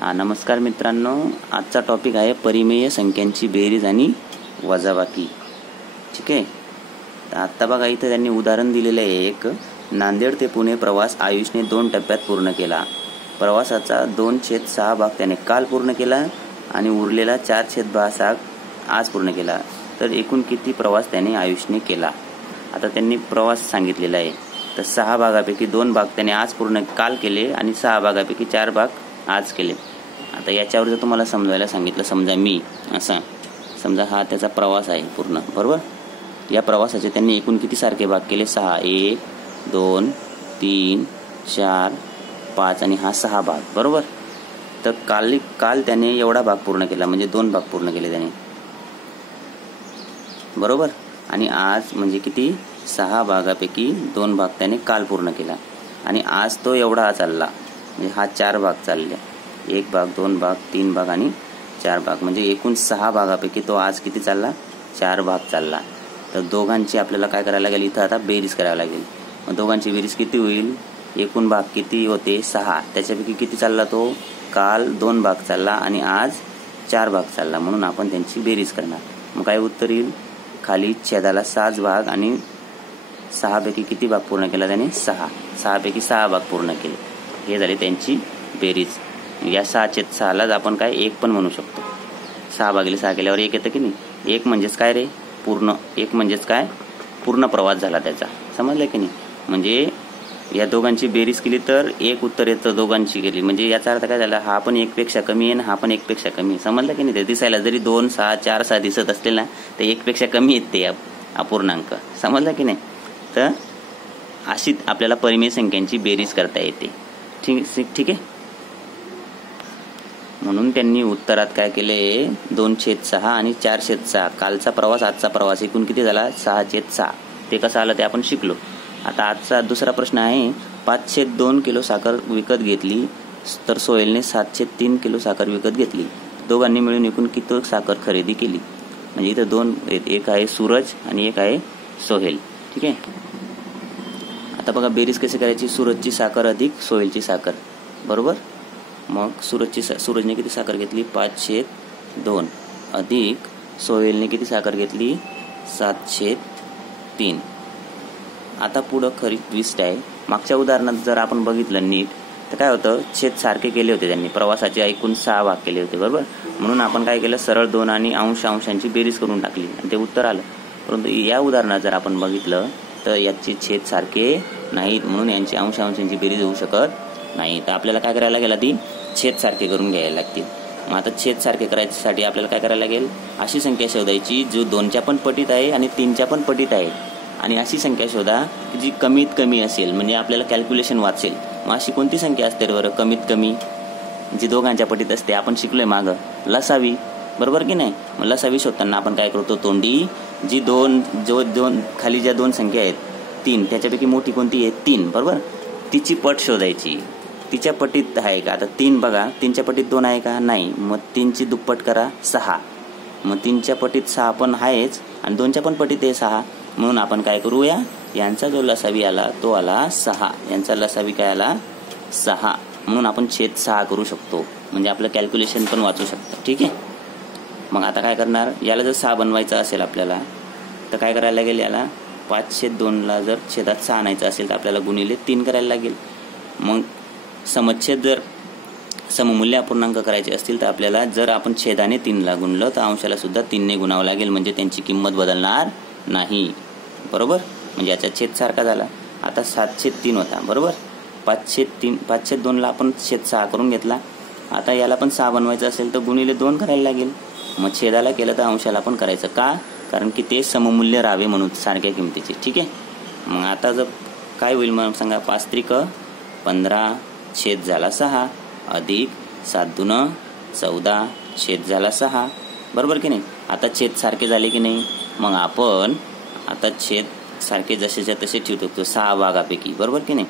नमस्कार मित्रांनो, आजचा टॉपिक आहे परिमेय संख्यांची बेरीज आणि वजाबाकी. ठीक आहे. तर आत्ता बघा इथं त्यांनी उदाहरण दिलेलं आहे. एक नांदेड ते पुणे प्रवास आयुषने 2 टप्प्यात पूर्ण केला. प्रवासाचा 2/6 भाग त्याने काल पूर्ण केला आणि उरलेला 4/6 आज पूर्ण केला. तर एकूण किती प्रवास त्याने आयुषने केला. आता त्यांनी प्रवास सांगितलेला आहे. तर 6 भागापैकी 2 भाग त्याने आज पूर्ण काल केले आणि 6 भागापैकी 4 भाग आज केले. आता याच्यावर जर तुम्हाला समजायला सांगितलं, समजा मी असा समजा हा त्याचा प्रवास आहे पूर्ण, बरोबर. या प्रवासाचे त्यांनी एकूण किती सारखे भाग केले? 6. 1 2 3 4 5 आणि हा 6 भाग, बरोबर. तर काल त्याने एवढा भाग पूर्ण केला, म्हणजे 2 भाग पूर्ण केले त्याने, बरोबर. आणि आज म्हणजे किती? 6 भागापैकी 2 भाग त्याने काल पूर्ण केला आणि आज तो एवढा चालला, म्हणजे हा 4 भाग चालले. 1 भाग 2 भाग 3 भाग आणि 4 भाग, म्हणजे एकूण 6 भागापैकी तो आज किती चालला? 4 भाग चालला. तर दोघांची आपल्याला काय करायला लागेल? इथं आता बेरीज करावी लागेल. मग दोघांची बेरीज किती होईल? एकूण भाग किती होते? 6. त्याच्यापैकी किती चालला तो? काल 2 भाग चालला आणि आज 4 भाग चालला, म्हणून आपण त्यांची बेरीज करणार. मग काय उत्तर येईल? खाली छेदाला 6 भाग आणि 6 पैकी किती भाग पूर्ण केला त्याने? 6. 6 पैकी 6 भाग पूर्ण केले. हे झाले त्यांची बेरीज. या 6/6लाच आपण काय 1 पण म्हणू शकतो. 6 भागिले 6 केल्यावर 1 येतं की नाही. 1 म्हणजेच काय रे? पूर्ण. 1 म्हणजेच काय? पूर्ण प्रवास झाला त्याचा. समजलं की नाही. म्हणजे या दोघांची बेरीज केली तर 1 उत्तर येतं दोघांची केली. म्हणजे याचा अर्थ काय झाला? हा पण 1 पेक्षा कमी आहे आणि हा पण 1 पेक्षा कमी आहे. समजलं की नाही. ते दिसायला जरी 2 6 4 6 दिसत असतील ना, ते 1 पेक्षा कमी आहेत ते अपूर्णांक. समजलं की नाही. तर अशी आपल्याला परिमेय संख्यांची बेरीज करता येते. ठीक आहे. म्हणून त्यांनी उत्तरात काय केले? 2/6 आणि 4/6. कालचा प्रवास आजचा प्रवास एकूण किती झाला? 6/6. ते कसं आलं ते आपण शिकलो. आता आजचा दुसरा प्रश्न आहे. 5/2 किलो साखर विकत घेतली तर सोहेलने 7/3 किलो साखर विकत घेतली. दोघांनी मिळून एकूण किती साखर खरेदी केली? म्हणजे इथं 2 आहेत. एक आहे सूरज आणि एक आहे सोहेल. ठीक आहे. आता बघा बेरीज कशी करायची? सूरजची साखर अधिक सोहेलची साखर, बरोबर. मग सूरजने किती साखर घेतली? 5/2 अधिक सोहेलने किती साखर घेतली? 7/3. आता पुढं खरी ट्विस्ट आहे. मागच्या उदाहरणात जर आपण बघितलं नीट तर काय होतं? छेद सारखे केले होते त्यांनी. प्रवासाचे एकूण 6 भाग केले होते, बरोबर. म्हणून आपण काय केलं? सरळ 2 आणि अंशांची बेरीज करून टाकली आणि ते उत्तर आलं. परंतु या उदाहरणात जर आपण बघितलं तर याचे छेद सारखे नाहीत, म्हणून यांची अंशांची बेरीज होऊ शकत नाही. तर आपल्याला काय करायला लागेल? आधी छेद सारखे करून घ्यायला लागतील. मग आता छेद सारखे करायसाठी आपल्याला काय करायला लागेल? अशी संख्या शोधायची जो 2च्या पण पटीत आहे आणि 3च्या पण पटीत आहे. आणि अशी संख्या शोधा की जी कमीत कमी असेल, म्हणजे आपल्याला कॅल्क्युलेशन वाचेल. मग अशी कोणती संख्या असते बरं कमीत कमी? जी दोघांच्या पटीत असते. आपण शिकलोय मागं, लसावी, बरोबर की नाही. मग लसावी शोधताना आपण काय करतो? तोंडी जी दोन खाली ज्या 2 संख्या आहेत 3, त्याच्यापैकी मोठी कोणती आहे? 3, बरोबर. तिची पट शोधायची. तिच्या पटीत आहे का? आता 3 बघा, 3च्या पटीत 2 आहे का? नाही. मग 3ची दुप्पट करा 6. मग 3च्या पटीत 6 पण आहेच आणि 2च्या पण पटीत आहे 6. म्हणून आपण काय करूया? यांचा जो लसावी आला तो आला 6. यांचा लसावी काय आला? 6. म्हणून आपण छेद 6 करू शकतो. म्हणजे आपलं कॅल्क्युलेशन पण वाचू शकतं. ठीक आहे. मग आता काय करणार? याला जर 6 बनवायचं असेल आपल्याला तर काय करायला लागेल? याला 5/2ला जर छेदात 6 आणायचं असेल तर आपल्याला गुणिले 3 करायला लागेल. मग समच्छेद जर सममूल्य अपूर्णांक करायचे असतील तर आपल्याला जर आपण छेदाने 3ला गुणलं तर अंशाला सुद्धा 3ने गुणावं लागेल, म्हणजे त्यांची किंमत बदलणार नाही, बरोबर. म्हणजे याचा छेद सारखा झाला. आता 7/3 होता, बरोबर. 5/2ला आपण छेद 6 करून घेतला. आता याला पण 6 बनवायचं असेल तर गुणिले 2 करायला लागेल. मग छेदाला केलं तर अंशाला पण करायचं. का? कारण की ते सममूल्य राहावे म्हणून सारख्या किमतीचे. ठीक आहे. मग आता जर काय होईल मग सांगा? 5×15 छेद झाला 6 अधिक 7×2 14 छेद झाला 6, बरोबर की नाही. आता छेद सारखे झाले की नाही. मग आपण आता छेद सारखे जसेच्या तसे ठेवू शकतो 6 भागापैकी, बरोबर की नाही.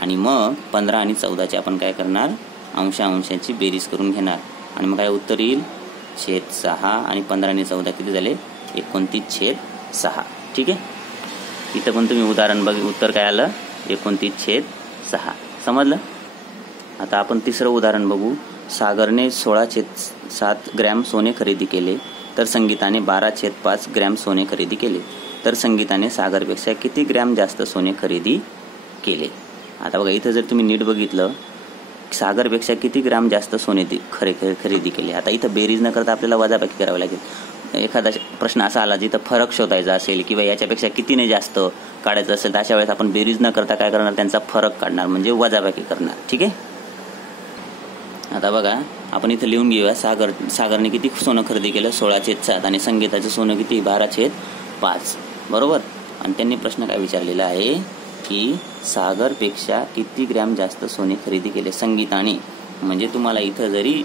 आणि मग 15 आणि 14ची आपण काय करणार? अंशांची बेरीज करून घेणार. आणि मग काय उत्तर येईल? छेद 6 आणि 15 आणि 14 किती झाले? 29/6. ठीक आहे. इथं पण तुम्ही उदाहरण उत्तर काय आलं? 29/6. समजलं. आता आपण तिसरं उदाहरण बघू. सागरने 16/7 ग्रॅम सोने खरेदी केले तर संगीताने 12/5 ग्रॅम सोने खरेदी केले तर संगीताने सागरपेक्षा किती ग्रॅम जास्त सोने खरेदी केले. आता बघा इथं जर तुम्ही नीट बघितलं सागरपेक्षा किती ग्रॅम जास्त सोने खरेदी केले. आता इथं बेरीज न करता आपल्याला वजाबाकी करावी लागेल. एखादा प्रश्न असा आला जिथं फरक शोधायचा असेल किंवा याच्यापेक्षा कितीने जास्त काढायचं असेल तर अशा वेळेस आपण बेरीज न करता काय करणार, त्यांचा फरक काढणार म्हणजे वजाबाकी करणार. ठीक आहे. आता बघा आपण इथं लिहून घेऊया सागरने किती सोनं खरेदी केलं 16/7 आणि संगीताचं सोनं किती 12/5 बरोबर. आणि त्यांनी प्रश्न काय विचारलेला आहे की सागरपेक्षा किती ग्रॅम जास्त सोने खरेदी केले संगीताने. म्हणजे तुम्हाला इथं जरी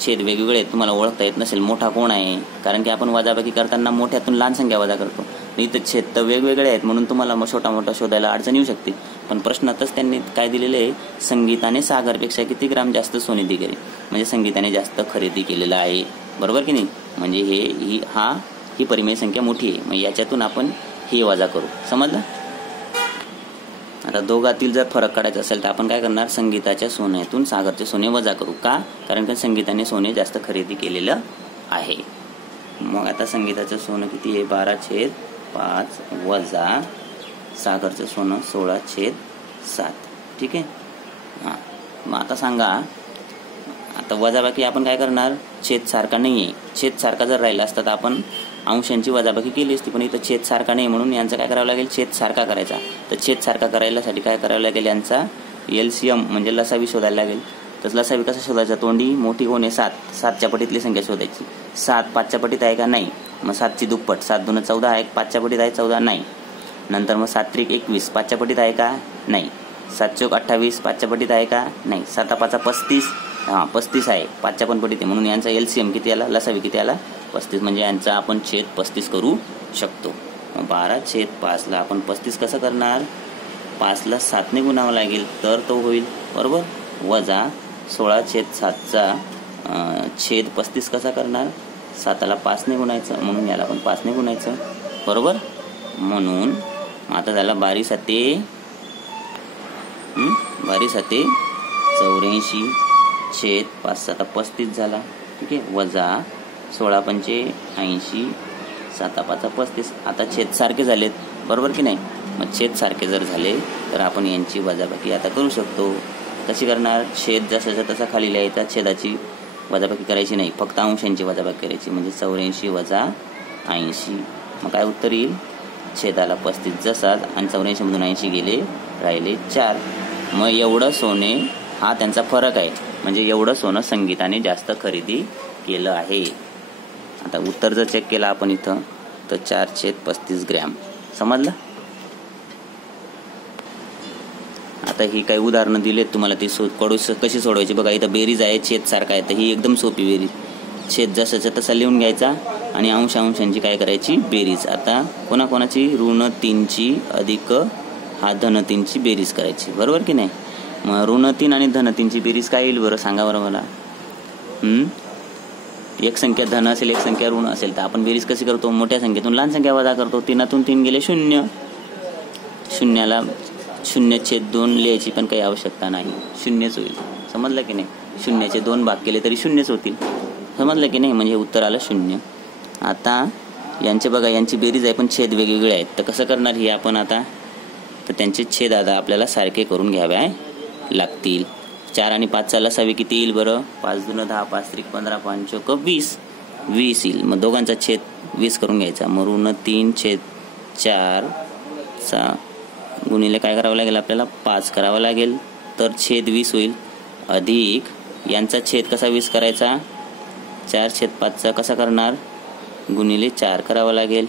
छेद वेगवेगळे तुम्हाला ओळखता येत नसेल मोठा कोण आहे, कारण की आपण वजाबाकी करताना मोठ्यातून लहान संख्या वजा करतो. इथं छेद तर वेगवेगळे आहेत म्हणून तुम्हाला मग छोटा मोठा शोधायला अडचण येऊ शकते. पण प्रश्नातच त्यांनी काय दिलेलं आहे, संगीताने सागरपेक्षा किती ग्रॅम जास्त सोने दिले म्हणजे संगीताने जास्त खरेदी केलेलं आहे बरोबर की नाही. म्हणजे ही परिमेय संख्या मोठी आहे. मग याच्यातून आपण हे वजा करू. समजलं. आता दोघातील जर फरक काढायचा असेल तर आपण काय करणार, संगीताच्या सोन्यातून सागरचे सोने वजा करू. का, कारण की संगीताने सोने जास्त खरेदी केलेलं आहे. मग आता संगीताचं सोनं किती आहे 12/5 वजा सागरचं सोनं 16/7. ठीक आहे. हां मग आता सांगा, आता वजाबाकी आपण काय करणार, छेद सारखा नाही आहे. छेद सारखा जर राहिला असता तर आपण अंशांची वजाबाकी केली असती, पण इथं छेद सारखा नाही म्हणून यांचं काय करावं लागेल, छेद सारखा करायचा. तर छेद सारखा करायलासाठी काय करावं लागेल, यांचा LCM म्हणजे लसावी शोधायला लागेल. तर लसावी कसा शोधायचा, तोंडी मोठी कोण आहे 7च्या पटीतली संख्या शोधायची. 7 5च्या पटीत आहे का, नाही. मग 7ची दुप्पट 7 2 14 आहे, 5च्या पटीत आहे 14 नाही. नंतर मग 7 3 21 5च्या पटीत आहे का, नाही. 7 4 28 5च्या पटीत आहे का, नाही. 7 5 35 35 आहे 5च्या पण पटीत आहे म्हणून यांचा LCM किती आला, लसावी किती आला 35. म्हणजे यांचा आपण छेद 35 करू शकतो. 12/5 ला आपण 35 कसं करणार, 5 ला 7 ने गुणावं लागेल तर तो होईल बरोबर. वजा 16/7चा छेद 35 कसा करणार, 7 ला 5 ने गुणायचं म्हणून याला पण 5 ने गुणायचं बरोबर. म्हणून आता झाला 12 7 84 छेद 5 7 35 झाला. ठीक आहे. वजा 16 पंचे 80 7 5 35. आता छेद सारखे झालेत बरोबर की नाही. मग छेद सारखे जर झाले तर आपण यांची वजाबाकी आता करू शकतो. कशी करणार, छेद जसाचा तसा खाली लिहायचा, छेदाची वजाबाकी करायची नाही, फक्त अंशांची वजाबाकी करायची. म्हणजे 84 वजा 80. मग काय उत्तर येईल, छेदाला 35 जसाच आणि 84 मधून 80 गेले, राहिले 4. मग एवढं सोने हा त्यांचा फरक आहे. म्हणजे एवढं सोनं संगीताने जास्त खरेदी केलं आहे. आता उत्तर जर चेक केलं आपण इथं तर 4/35 ग्रॅम. समजलं. आता ही काही उदाहरणं दिलेत तुम्हाला, ती कशी सोडवायची बघा. इथं बेरीज आहे, छेद सारखा आहे, तर ही एकदम सोपी बेरीज. छेद जसाचा तसा लिहून घ्यायचा आणि अंशांची काय करायची बेरीज. आता कोणाकोणाची ऋण 3ची अधिक हा धन3ची बेरीज करायची बरोबर की नाही. मग ऋण3 आणि धन3ची बेरीज काय येईल बरं, सांगा बरं मला. एक संख्या धन असेल एक संख्या ऋण असेल तर आपण बेरीज कशी करतो, मोठ्या संख्येतून लहान संख्या वजा करतो. 3तून 3 गेले 0, शून्याला 0/2 लिहायची पण काही आवश्यकता नाही, 0च होईल. समजलं की नाही. 0चे 2 भाग केले तरी 0च होतील. समजलं की नाही. म्हणजे उत्तर आलं 0. आता यांचे बघा, यांची बेरीज आहे पण छेद वेगवेगळे आहेत. तर कसं करणार ही आपण आता, तर त्यांचे छेद आता आपल्याला सारखे करून घ्यावे लागतील. 4 आणि 5चा लसावी किती येईल बरं, 5 2 10 5 3 15 5 चौक 20 येईल. मग दोघांचा छेद 20 करून घ्यायचा. मग ऋण3/4 चा गुणिले काय करावं लागेल आपल्याला, 5 करावं लागेल तर छेद 20 होईल. अधिक यांचा छेद कसा 20 करायचा, 4/5चा कसा करणार, गुणिले 4 करावा लागेल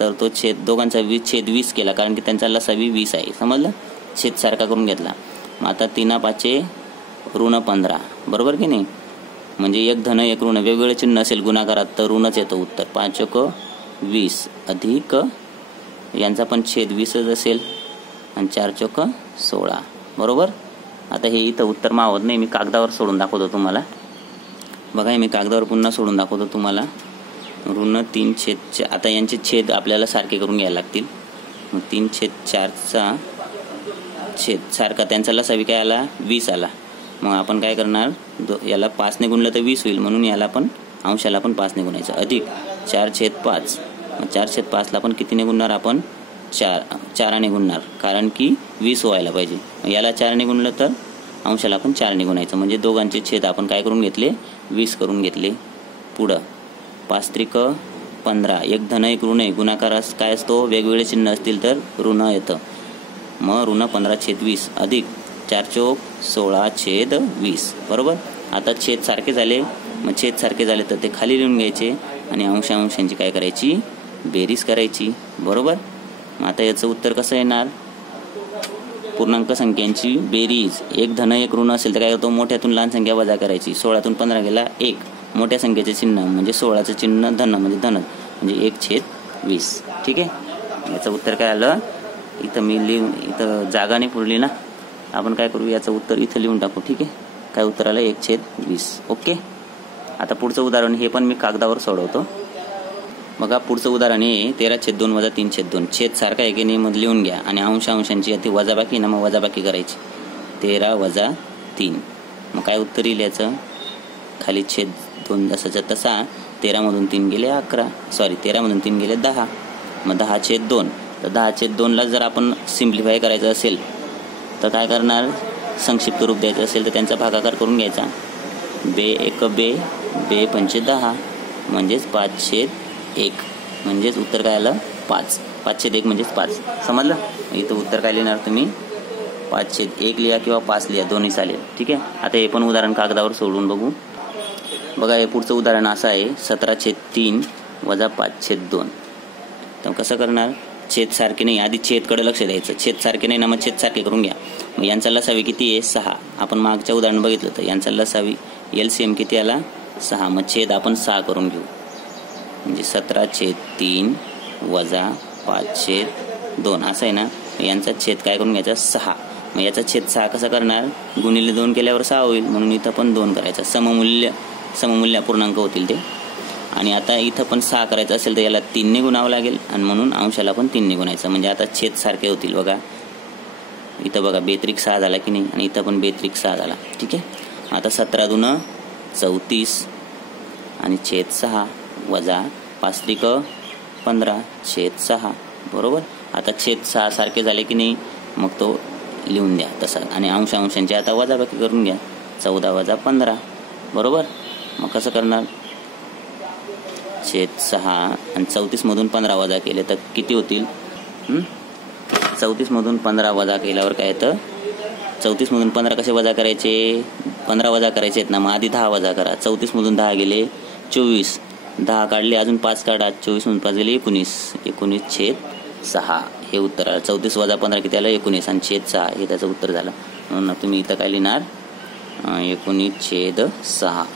तर तो छेद दोघांचा छेद 20 केला कारण की त्यांचा लसावी 20 आहे. समजलं. छेद सारखा करून घेतला. मग आता 3 5 ऋण 15 बरोबर की नाही. म्हणजे एक धन एक ऋण वेगवेगळे चिन्ह असेल गुणाकारात तर ऋणच येतं उत्तर. 5 चौक 20 अधिक यांचा पण छेद 20च असेल आणि 4 चौक 16 बरोबर. आता हे इथं उत्तर मावत नाही, मी कागदावर सोडून दाखवतो तुम्हाला. बघा मी कागदावर पुन्हा सोडून दाखवतो तुम्हाला. ऋण3/4 आता यांचे छेद आपल्याला सारखे करून घ्यायला लागतील. मग 3/4चा छेद सारखा त्यांचा लसावी काय आला 20 आला. मग आपण काय करणार, याला 5ने गुणलं तर 20 होईल, म्हणून याला पण अंशाला पण 5ने गुणायचं, अधिक 4/5. मग 4/5ला पण कितीने गुणणार आपण, 4ने गुणणार, कारण की 20 व्हायला पाहिजे. याला 4ने गुणलं तर अंशाला पण 4ने गुणायचं, म्हणजे दोघांचे छेद आपण काय करून घेतले, 20 करून घेतले. पुढं 5×3=15, एक धन एक ऋण आहे, गुणाकारास काय असतो, वेगवेगळे चिन्ह असतील तर ऋण येतं. मग ऋण 15/20 अधिक 4×16/20. बरोबर. आता छेद सारखे झाले, मग छेद सारखे झाले तर ते खाली लिहून घ्यायचे आणि अंशांची काय करायची, बेरीज करायची. बरोबर. मग आता याचं उत्तर कसं येणार, पूर्णांक संख्यांची बेरीज, एक धन एक ऋण असेल तर काय करतो, मोठ्यातून लहान संख्या वजा करायची. 16तून 15 गेला 1, मोठ्या संख्येचे चिन्ह म्हणजे 16चं चिन्ह धन म्हणजे धन, म्हणजे 1/20. ठीक आहे. याचं उत्तर काय आलं, इथं मी इथं जागा नाही पुरली ना, आपण काय करू, याचं उत्तर इथं लिहून टाकू. ठीक आहे. काय उत्तर आलं, 1/20. ओके. आता पुढचं उदाहरण हे पण मी कागदावर सोडवतो. बघा पुढचं उदाहरण आहे 13/2 + 3/2. छेद सारखा आहे की नाही मग लिहून घ्या आणि अंशांची अति वजाबाकी ना, मग वजाबाकी करायची. 13 - 3. मग काय उत्तर येईल याचं, खाली छेद 2 जसाच्या तसा, 13मधून 3 गेले 11, 13मधून 3 गेले 10, मग 10/2. तर 10/2ला जर आपण सिम्प्लिफाय करायचं असेल तर काय करणार, संक्षिप्त रूप द्यायचं असेल तर त्यांचा भागाकार करून घ्यायचा. बे 5 10 म्हणजेच 5/1, म्हणजेच उत्तर काय आलं 5. 5/1 म्हणजेच 5. समजलं. इथं उत्तर काय लिहिणार तुम्ही, 5/1 लिहा किंवा 5 लिहा, दोन्ही चालेल. ठीक आहे. आता हे पण उदाहरण कागदावर सोडून बघू. बघा हे पुढचं उदाहरण असं आहे 17/3 - 5/2. तर कसं करणार, छेद सारखे नाही, आधी छेदकडे लक्ष द्यायचं. छेद सारखे नाही ना, मग छेद सारखे करून घ्या. मग यांचा लसावी किती आहे, 6. आपण मागच्या उदाहरण बघितलं तर यांचा लसावी LCM किती आला, 6. मग छेद आपण 6 करून घेऊ, म्हणजे 17/3 - 5/2 असं आहे ना. यांचा छेद काय करून घ्यायचा, 6. मग याचा छेद 6 कसा करणार, गुणिले 2 केल्यावर 6 होईल, म्हणून इथं पण 2 करायचा. सममूल्य पूर्णांक होतील ते. आणि आता इथं पण 6 करायचं असेल तर याला 3ने गुणावं लागेल, आणि म्हणून अंशाला पण 3ने गुणायचं, म्हणजे आता छेद सारखे होतील. बघा इथं बघा 2/6 झाला की नाही, आणि इथं पण 2/6 झाला. ठीक आहे. आता 17×2 = 34 आणि छेद 6 वजा 5×3 = 15/6. बरोबर. आता छेद 6 सारखे झाले की नाही, मग तो लिहून द्या तसा, आणि अंशांची आता वजाबाकी करून घ्या. 14 - 15. बरोबर. मग कसं करणार, छेद 6 आणि 34मधून 15 वजा केले तर किती होतील, 34मधून 15 वजा केल्यावर काय येतं, 34मधून 15 कसे वजा करायचे, 15 वजा करायचे आहेत ना, मग आधी 10 वजा करा. 34मधून 10 गेले 24, 10 काढले, अजून 5 काढा, 24मधून 5 गेले 19, 19/6 हे उत्तर आलं. 34 वजा 15 किती आलं, 19, आणि छेद 6 हे त्याचं उत्तर झालं. म्हणून तुम्ही इथं काय लिहिणार, 19/6.